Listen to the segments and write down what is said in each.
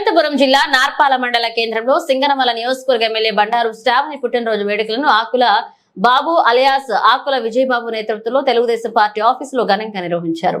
అనంతపురం జిల్లా నార్పాల మండల కేంద్రంలో సింగనమల నియోజకవర్గ ఎమ్మెల్యే బండారు శ్రావణి పుట్టినరోజు వేడుకలను ఆకుల బాబు అలియాస్ ఆకుల విజయబాబు నేతృత్వంలో తెలుగుదేశం పార్టీ ఆఫీసులో ఘనంగా నిర్వహించారు.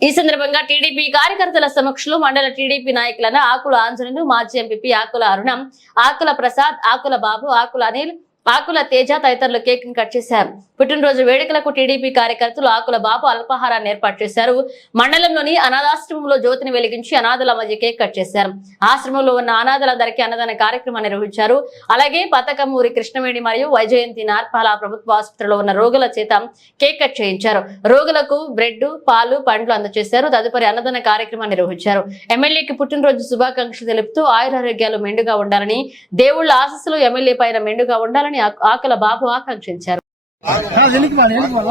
ఈ సందర్భంగా టీడీపీ కార్యకర్తల సమక్షంలో మండల టీడీపీ నాయకులైన ఆకుల ఆంజనేయులు మాజీ ఎంపీ ఆకుల అరుణం ఆకుల ప్రసాద్ ఆకుల బాబు ఆకుల అనిల్ ఆకుల తేజ తదితరులు కేక్ కట్ చేశారు. పుట్టినరోజు వేడుకలకు టీడీపీ కార్యకర్తలు ఆకుల బాబు అల్పాహారాన్ని ఏర్పాటు చేశారు. మండలంలోని అనాథాశ్రమంలో జ్యోతిని వెలిగించి అనాథల మధ్య కేక్ కట్ చేశారు. ఆశ్రమంలో ఉన్న అనాథలందరికీ అన్నదాన కార్యక్రమం నిర్వహించారు. అలాగే పతకమూరి కృష్ణవేణి మరియు వైజయంతి నార్పాల ప్రభుత్వ ఆసుపత్రిలో ఉన్న రోగుల చేత కేక్ కట్ చేయించారు. రోగులకు బ్రెడ్ పాలు పండ్లు అందజేశారు. తదుపరి అన్నదాన కార్యక్రమం నిర్వహించారు. ఎమ్మెల్యేకి పుట్టినరోజు శుభాకాంక్షలు తెలుపుతూ ఆయురారోగ్యాలు మెండుగా ఉండాలని దేవుళ్ళ ఆశస్సులు ఎమ్మెల్యే పైన మెండుగా ఉండాలని ఆ- ఆకుల బాబు ఆకాంక్షించారు.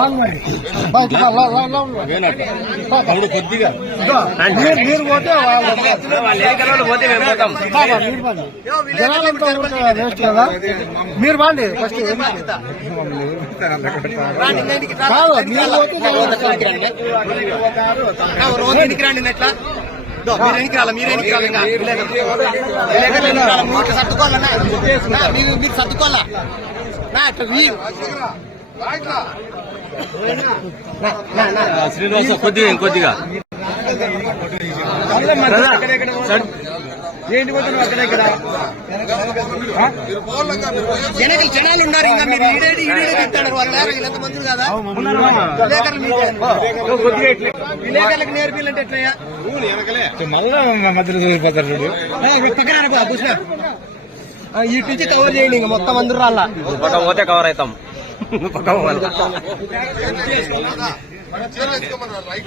మరి. ఇదిగో, మీరు మీరు వాళ్ళు బాబా, మీరు పండి జనాలంతా ఊరికే వేస్ట్ కదా మీరు మీరు సర్దుకోవాలా? నా శ్రీనివాస కొద్దిగా ఇంకొద్దిగా ఏంటి పోతే నువ్వు అక్కడ ఇక్కడ? జనగలు జనాలు ఉన్నారు ఇంకా మీరు ఈడేడి ఈడేడి తింటాడు వాళ్ళు లేరు వీళ్ళు ఎంతమంది కదా? విలేకరులు. విలేకరులకు నేర్పిల్లంటే ఎట్లయ్యా? ఈ పక్కన అనుకో ఇటు నుంచి కవర్ చేయండి ఇంకా మొత్తం అందరూ రాళ్ళ పోతే కవర్ అవుతాం.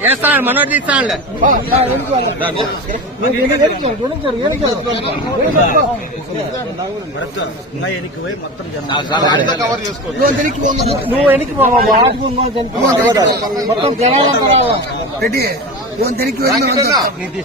వేస్తాడు మనోడు తీస్తాడు నువ్వు వెనక్కి మొత్తం జనాలు పెట్టి నువ్వు వెనక్కి వెళ్ళి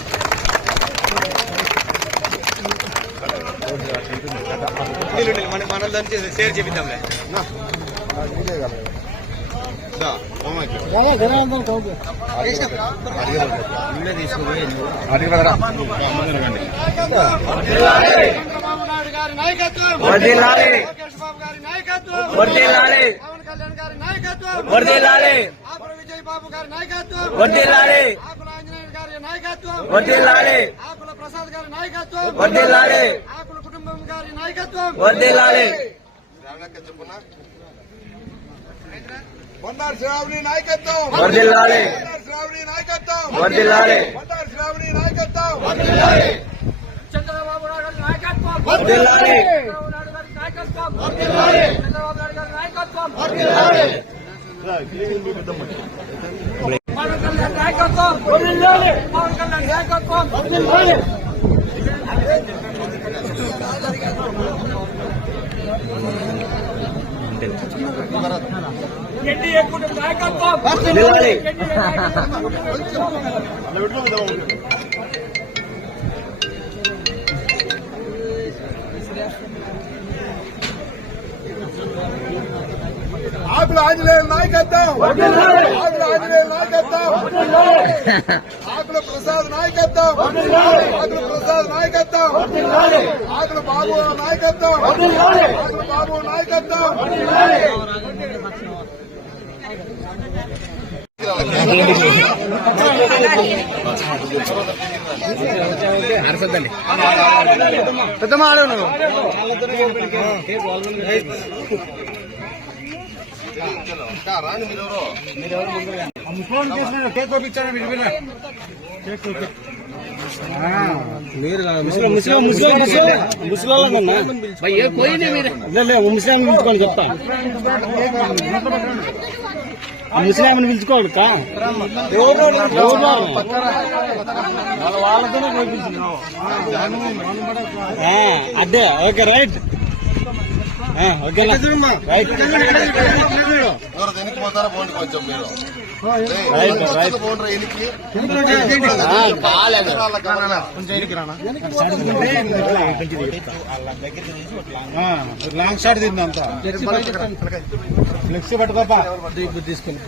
మన మన షేర్ చేపిద్దాంలే జనాలంతా ఓకే వర్దిల్లాలి నాయకత్వం పవన్ కళ్యాణ్ గారి నాయకత్వం విజయ్ బాబు గారి నాయకత్వం వర్దిల్లాలి ఆకుల ఆంజనేయ గారి నాయకత్వం ఆకుల ప్రసాద్ గారి నాయకత్వం వర్దిల్లాలి నాయకత్వం వర్దిల్లాలి బండారు శ్రావణి నాయకత్వం! వర్దిల్లాలి బండారు శ్రావణి నాయకత్వం! వర్దిల్లాలి బండారు శ్రావణి నాయకత్వం! చంద్రబాబు నాయుడు గారి నాయకత్వం! వర్దిల్లాలి చంద్రబాబు నాయుడు గారి నాయకత్వం! చంద్రబాబు నాయుడు నాయకత్వం! పవన్ కళ్యాణ్ నాయకత్వం! పవన్ కళ్యాణ్ నాయకత్వం! ఎన్డీఏ వర్దిల్లాలి ఆకుల ఆంజనేయుల నాయకత్వం ఆకుల ఆంజనేయుల నాయకత్వం. ఆకుల ప్రసాద్ నాయకత్వం. ఆకుల ప్రసాద్ నాయకత్వం. ఆకుల బాబు నాయకత్వం. ఆకుల బాబు నాయకత్వం. పెద్ద మాడు నువ్వు. ముసలాన్ని చేసిన మీరు ముసలి- చెప్తా ముస్లింని పిలుచుకోడు వాళ్ళతోనే అదే ఓకే రైట్. ఎవరు వెనక్కి పోతారా పోండి కొంచెం మీరు లాంగ్ షాట్ తింది అంతా ఫ్లెక్సీ పట్టుకోపా ఇప్పుడు తీసుకెళ్ళి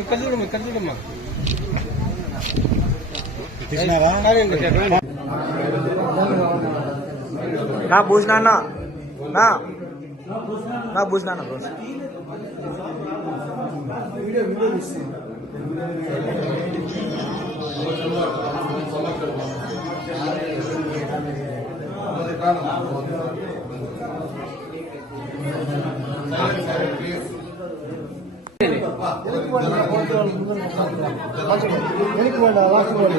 ఇక్కడ చూడమ్మా ఇక్కడ చూడమ్మా తీసినావా నా భూషణ అన్న నా నా భూషణ అన్న వెనక్కి పోండి లాస్ట్ పోండి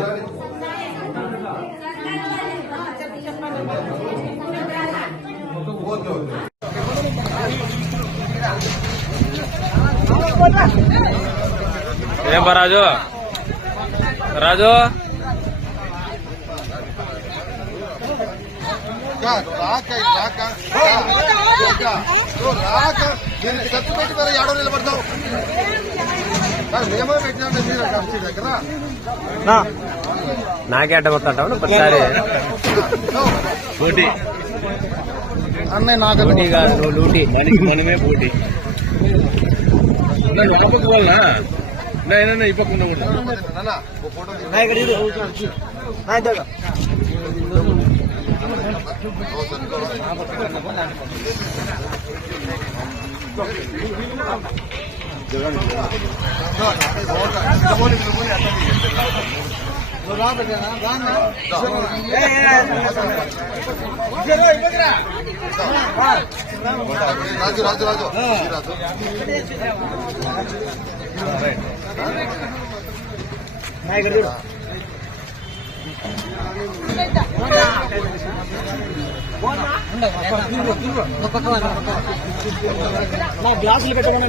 మేమే పెట్టినా మీరు ఖర్చు దగ్గర నా నాకే అడ్డ కొట్టావు ప్రతిసారి పోటీ అన్నయ్య నాకు పోటీ కాదు నువ్వు లూటీ మనకి మనమే పోటీ లోపలికి పోవాలనా నేను ఈ పక్క ఉండకూడదు నాన్న రాజు రాజు రాజు రాజు నా ఇక్కడ చూడు నా గ్లాసులు పెట్టకుండా